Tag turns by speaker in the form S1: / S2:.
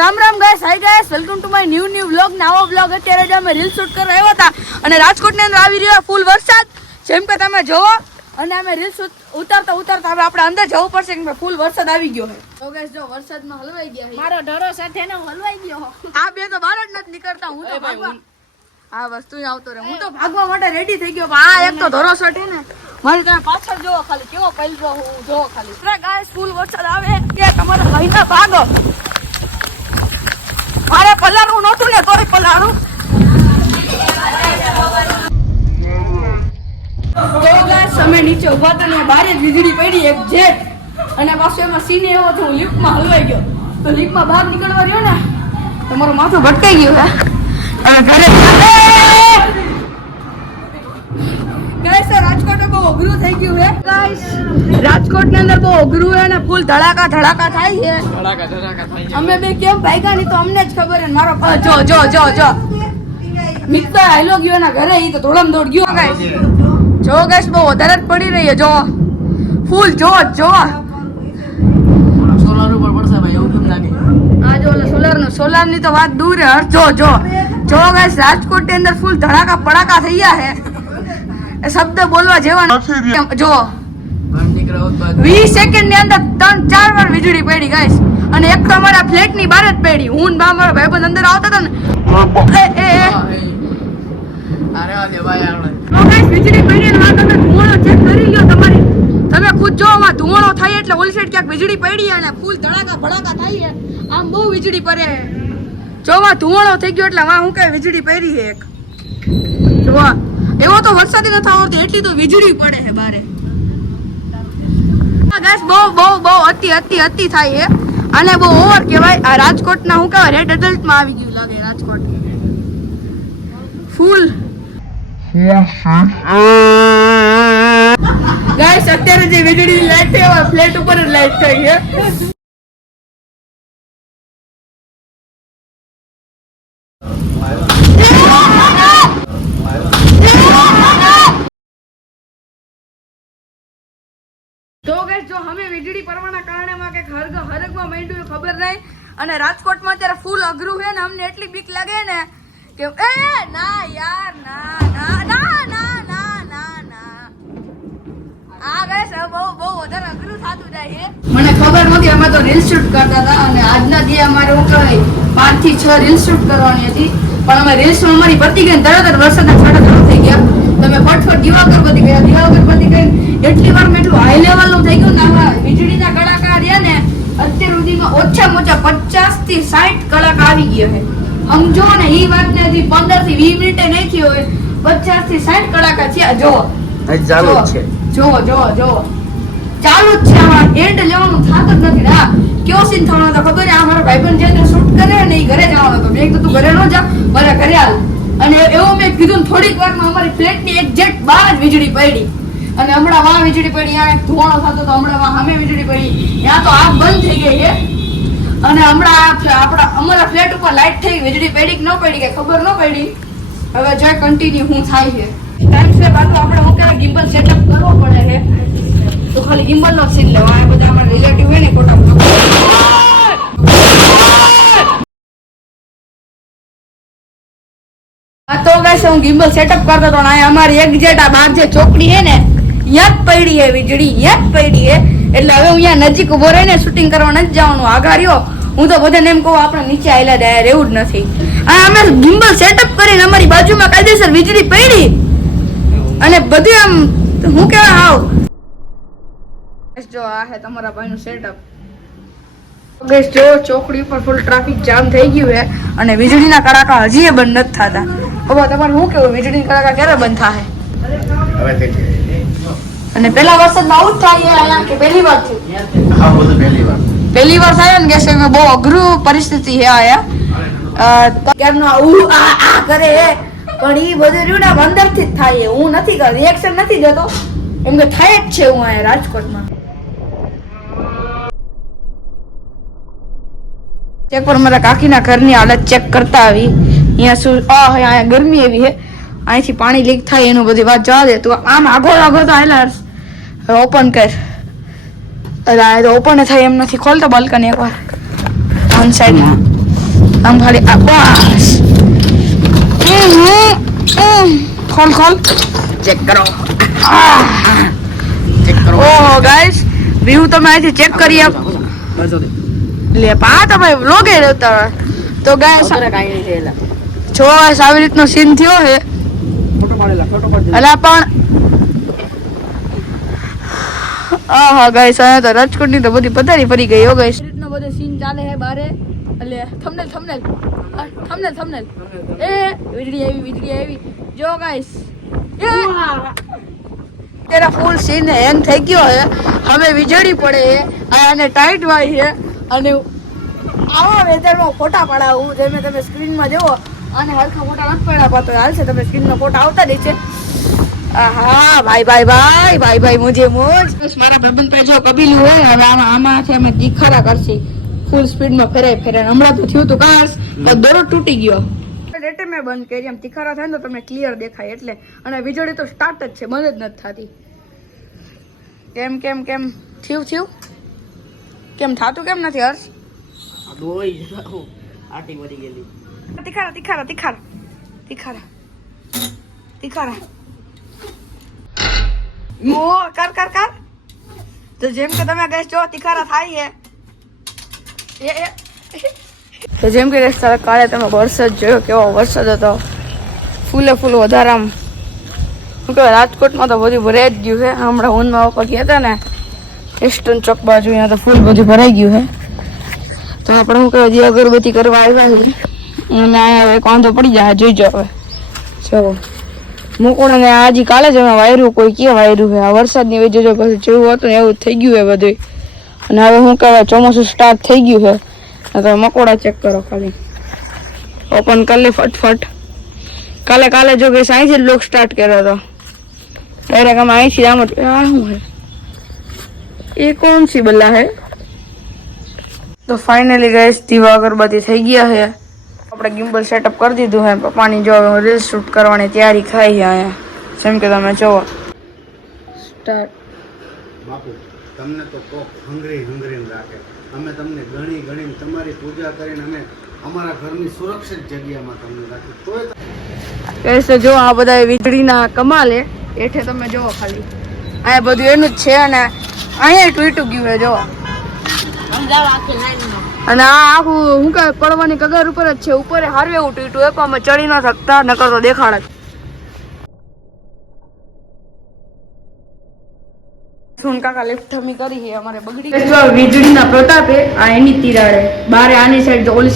S1: Ram Ram guys hi guys welcome to my new new vlog નાવો vlog અત્યારે જ અમે reel shoot કરવા આવ્યા હતા અને રાજકોટની અંદર આવી રહ્યો ફૂલ વરસાદ. જેમ કે તમે જોવો અને અમે રીલ શૂટ ઉતારતા ઉતારતા હવે આપણે અંદર જવું પડશે કે ફૂલ વરસાદ આવી ગયો છે. તો ગાઈસ જો વરસાદમાં હલવાઈ ગયા છે.
S2: મારો ઢરો સાથે ને હલવાઈ ગયો.
S1: આ બે તો બહાર જ નથી નીકળતા હું તો ભાગવા આ વસ્તુ આવતો રહે. હું તો ભાગવા માટે રેડી થઈ ગયો પણ આ એક તો ધોરો શર્ટ ને. મારી તમે પાછળ જોવો ખાલી કેવો પહેલો હું જોવો ખાલી. ગાય ગાઈસ ફૂલ વરસાદ આવે. કે તમારા ભાઈના ભાગો. ગાઈસ અમે નીચે ઊભા હતા ને બારે વીજળી પડી એક જેટ અને પાછો એમાં સીને એવો તો હું લિફ્ટમાં હલવાઈ ગયો. તો લિફ્ટમાં બહાર નીકળવા રહ્યો ને, તો મારું માથું ભટકાઈ ગયું હે. અને ઘરે ગાઈસ રાજકોટ બહુ અઘરું થઈ ગયું હે. ગાઈસ રાજકોટની અંદર બહુ અઘરું હે ને ફૂલ ધડાકા ધડાકા થાય છે. અમે બે કેમ ભાગ્યા ની તો અમને જ ખબર હે મારો જો જો જો જો. મિત્ર હાલો ગયો એના ઘરે ઈ તો ધોળમ દોડ ગયો ગાઈસ જો ગાઈસ બહુ વધારે જ પડી રહી છે જો. ફૂલ જો જો.
S3: સોલાર ઉપર પડશે ભાઈ એવું કેમ લાગે?
S1: આ જો સોલારનું સોલારની તો વાત દૂર હે જો જો. જો ગાઈસ રાજકોટની અંદર ફૂલ ધડાકા પડાકા થઈ ગયા હે. એ શબ્દ બોલવા જેવા જો વીસ સેકન્ડની અંદર ત્રણ ચાર વાર વીજળી પડી ગાઈસ અને એક તો અમારા ફ્લેટની બહાર જ પડી. હું બા મારા ભાઈબંધ અંદર આવતા હતા ને. એ એ વીજળી પડી ને આ તમે ધુવાણો ચેક કરી લ્યો તમારી. તમે ખુદ જો આમાં ધુવાણો થાય એટલે ઓલ સાઈડ ક્યાંક વીજળી પડી અને ફૂલ ધડાકા ભડાકા થાય આમ બહુ વીજળી પડે જો આમાં ધુવાણો થઈ ગયો એટલે આમાં હું કઈ વીજળી પડી એક. જો આ. એવો તો વરસાદ નથી આવતો એટલી તો વીજળી પડે છે બારે. ગાઈસ બહુ બહુ બહુ અતિ અતિ અતિ થાય છે. અને બહુ ઓવર કહેવાય. આ રાજકોટના હું કહેવાય રેડ એડલ્ટમાં આવી ગયું લાગે રાજકોટ. ફૂલ ગાઈસ અત્યારે જે વીજળી લાઈટ છે ફ્લેટ ઉપર જ લાઈટ થઈ છે. તો ગાઈસ જો અમે વીજળી પડવાના કારણે માં કે હરગ હરગવા માંડ્યું ખબર નહીં. અને રાજકોટમાં અત્યારે ફૂલ અઘરું છે ને, અમને એટલી બીક લાગે ને કે, એ, ના યાર, ના ના ના ના ના ના ના. આ ગેસ બહુ બહુ વધારે અઘરું થતું જાય છે. મને ખબર નથી અમે તો રીલ શૂટ કરતા હતા અને આજના જે અમારે હું પાંચથી છ રીલ શૂટ કરવાની હતી. પણ અમે રીલ્સ અમારી પતી ગઈ તરત જ વરસાદના છાંટા થઈ ગયા. તમે ફટફટ દીવા અગરબત્તી ગયા દીવા અગરબત્તી કરીને એટલી વાર એટલું હાઈ લેવલનું થઈ ગયું ને આમાં વીજળીના કલાકાર રહ્યા ને અત્યાર સુધીમાં ઓછામાં ઓછા પચાસથી સાઠ કલાક આવી ગયો છે. સમજો ને એ વાત ને હજી પંદરથી વીસ મિનિટે નહીં થયો હોય પચાસથી સાઠ કલાકા છે જો
S3: ચાલુ છે.
S1: જો જો જો ચાલુ જ છે આમાં એન્ડ લેવાનું થાક જ નથી. હા કયો સીન થવાનો હતો ખબર આ મારા ભાઈબંધ ને શૂટ કરે ને એ ઘરે જવાનો હતો. મેં કીધું તું ઘરે ન જા મારા ઘરે હાલ કીધું થોડીક વારમાં અમારી ફ્લેટની એક્ઝેક્ટ બહાર જ વીજળી પડી. અને હમણાં વાં વીજળી પડી એક ધુવાણો થતો તો હમણાં વાં સામે વીજળી પડી. ત્યાં તો આગ બંધ થઈ ગઈ છે. અને હમણાં આ આપણા અમારા ફ્લેટ ઉપર લાઇટ થઈ, વીજળી પડી કે ન પડી કે ખબર ન પડી. હવે જો કન્ટિન્યુ હું થાય છે. ટાઈમ છે બાકી આપણે હું કહેવાય ગિમ્બલ સેટઅપ કરવો પડે ને તો ખાલી ગિમ્બલ નો સીન લેવા, આ બધા અમારા રિલેટિવ હોય ને ખોટા તો ગાઈસ હું ગિમ્બલ સેટઅપ કરતો હતો અહીંયા અમારી એક્ઝેક્ટ આ બાર જે ચોકડી હે ને, યાદ પડી હે વીજળી યાદ પડી હે એટલે હવે હું અહીંયા નજીક ઊભો રહીને શૂટિંગ કરવા નથી જવાનું. આગળ રહ્યો હું તો બધાને એમ કહું, આપણે નીચે આવેલા જાય રહેવું જ નથી. આ અમે ગિમ્બલ સેટઅપ કરીને અમારી બાજુમાં કાયદેસર વીજળી પડી. અને બધું આમ, હું કેવા આવ જો, આ હે તમારા ભાઈનું સેટઅપ ગેસ જો ચોકડી ઉપર ફૂલ ટ્રાફિક જામ થઈ ગયું છે અને વીજળીના કડાકા હજી બંધ નથી થતા. હવે તમારે શું કેવું વીજળી કડાકા ક્યારે બંધ થાય અને પેલા વરસાદમાં આવું જ થાય અહીંયા કે પહેલી વાર થયું?
S3: હા બધું પહેલી વાર.
S1: પહેલી વાર થાય ને ગેસ બહુ અઘરું પરિસ્થિતિ છે અહીંયા કેમનો આવું આ આ કરે હે? પણ ઈ બધું રહ્યું ને અંદરથી જ થાય હું નથી કરતી રિએક્શન નથી જતો એમ કે થાય જ છે હું અહીંયા રાજકોટમાં. ચેક પર મારા કાકીના ઘરની હાલત ચેક કરતા આવી. અહીંયા શું અહીંયા ગરમી એવી છે. અહીંથી પાણી લીક થાય એનું બધી વાત જવા દે. તું આમ આગો આગો તો હાલા ઓપન કર. અરે તો ઓપન થાય એમ નથી. ખોલતો બાલ્કની એકવાર. ઓન સાઈડ આમ ખાલી આ બસ. ખોલ ખોલ.
S3: ચેક કરો. ચેક કરો.
S1: ઓહો ગાઈસ વ્યૂ તમે અહીંથી ચેક કરી આપ. લે પા તમે વ્લોગે રહેતા તો
S3: થયેલા
S1: જો આવી રીતનો સીન થયો છે
S3: ફોટો પાડેલા ફોટો પાડી
S1: અલા પણ આહા ગાઈસ અહીંયા તો રાજકોટની તો બધી પથારી ફરી ગઈ હો ગાઈસ રીતનો બધો સીન ચાલે છે બારે. એટલે થંબનેલ થંબનેલ થંબનેલ થંબનેલ એ વીજળી આવી વીજળી આવી. જો ગાઈસ. તેરા ફૂલ સીન હેંગ થઈ ગયો છે હવે વીજળી પડે છે અને ટાઈટ વાય છે અને આવા વેધરમાં ફોટા પડાવું જેમ તમે સ્ક્રીનમાં જુઓ અને હરખા ફોટા નથી પડ્યા પાતો હાલશે તમે સ્ક્રીનમાં ફોટા આવતા જ છે. હા ભાઈ ભાઈ ભાઈ ભાઈ ભાઈ મુજે મોજ. મારા ભાઈબંધ જો કબીલું હોય હવે આમાં આમાં છે અમે દીખારા કરશી. ફૂલ સ્પીડમાં ફેરાય ફેરાય. હમણાં તો થયું હતું કાસ તો દોરો તૂટી ગયો. રેટે મેં બંધ કરી. એમ તીખારા થાય ને તો તમને ક્લિયર દેખાય એટલે. અને વીજળી તો સ્ટાર્ટ જ છે બંધ જ નથી થતી. કેમ કેમ કેમ? થયું થયું? કેમ થાતું કેમ નથી હર્ષ?
S3: દોઈ આટી મરી ગયેલી.
S1: તિખારા તિખારા તિખારા તિખારા તિખારા. ઓ કર કર કર. તો જેમ કે તમે ગેસ જો તિખારા થાય છે. એ એ. તો જેમ કે સારા કાલે તમે વરસાદ જોયો કેવો વરસાદ હતો. ફૂલે ફૂલ વધારે આમ. શું કહેવાય રાજકોટમાં તો બધું ભરાઈ જ ગયું છે. હમણાં ઊનમાં ઉપર ગયા હતા ને ઇસ્ટર્ન ચોક બાજુ અહીંયા તો ફૂલ બધું ભરાઈ ગયું છે. તો આપણે શું કહેવાય, જે અગરબત્તી કરવા આવ્યા છે અને અહીંયા હવે કાંધો પડી જાય જોઈજો હવે. ચલો મૂકું ને આજે કાલે જ અમે વાયરું, કોઈ કે વાયરું છે? આ વરસાદની વજહ જો પછી જેવું હતું ને એવું થઈ ગયું છે બધું અને હવે શું કહેવાય, ચોમાસું સ્ટાર્ટ થઈ ગયું છે. તમે મકોડા ચેક કરો ખાલી. ઓપન કરી લે ફટફટ. કાલે કાલે જો કે અહીંથી જ લોક સ્ટાર્ટ કર્યો હતો ડાયરેક્ટ અમે અહીંથી આમ જ આ શું છે? એ કોણ સી બલ્લા હે? તો ફાઇનલી ગેસ દીવા અગરબત્તી થઈ ગયા છે આપણે ગિમ્બલ સેટઅપ કરી દીધું હે. પપ્પાની જો રીલ શૂટ કરવાની તૈયારી ખાઈ છે અહીંયા જેમ કે તમે જુઓ. સ્ટાર્ટ
S4: બાપુ તમને તો કોક હંગરી હંગરી રાખે. અમે તમને ગણી ગણીને તમારી પૂજા કરીને અમે અમારા ઘરની સુરક્ષિત જગ્યામાં તમને રાખી તોય
S1: કહેશે જો આ બધા વીજળીના કમાલે એઠે તમે જુઓ ખાલી. અહીંયા બધું એનું જ છે અને અહીંયા તૂટું ગયું જો. અને આ આખું, હું કે પડવાની કગાર ઉપર જ છે. ઉપર હારવે એવું ટૂટું, એ પણ અમે ચડી ન શકતા, નકર તો દેખાડે. કાકા લેફ્ટ કરી છે અમારે બગડી વીજળીના પ્રતાપે આ એની તિરાડે, બારે આની સાઈડ ઓલી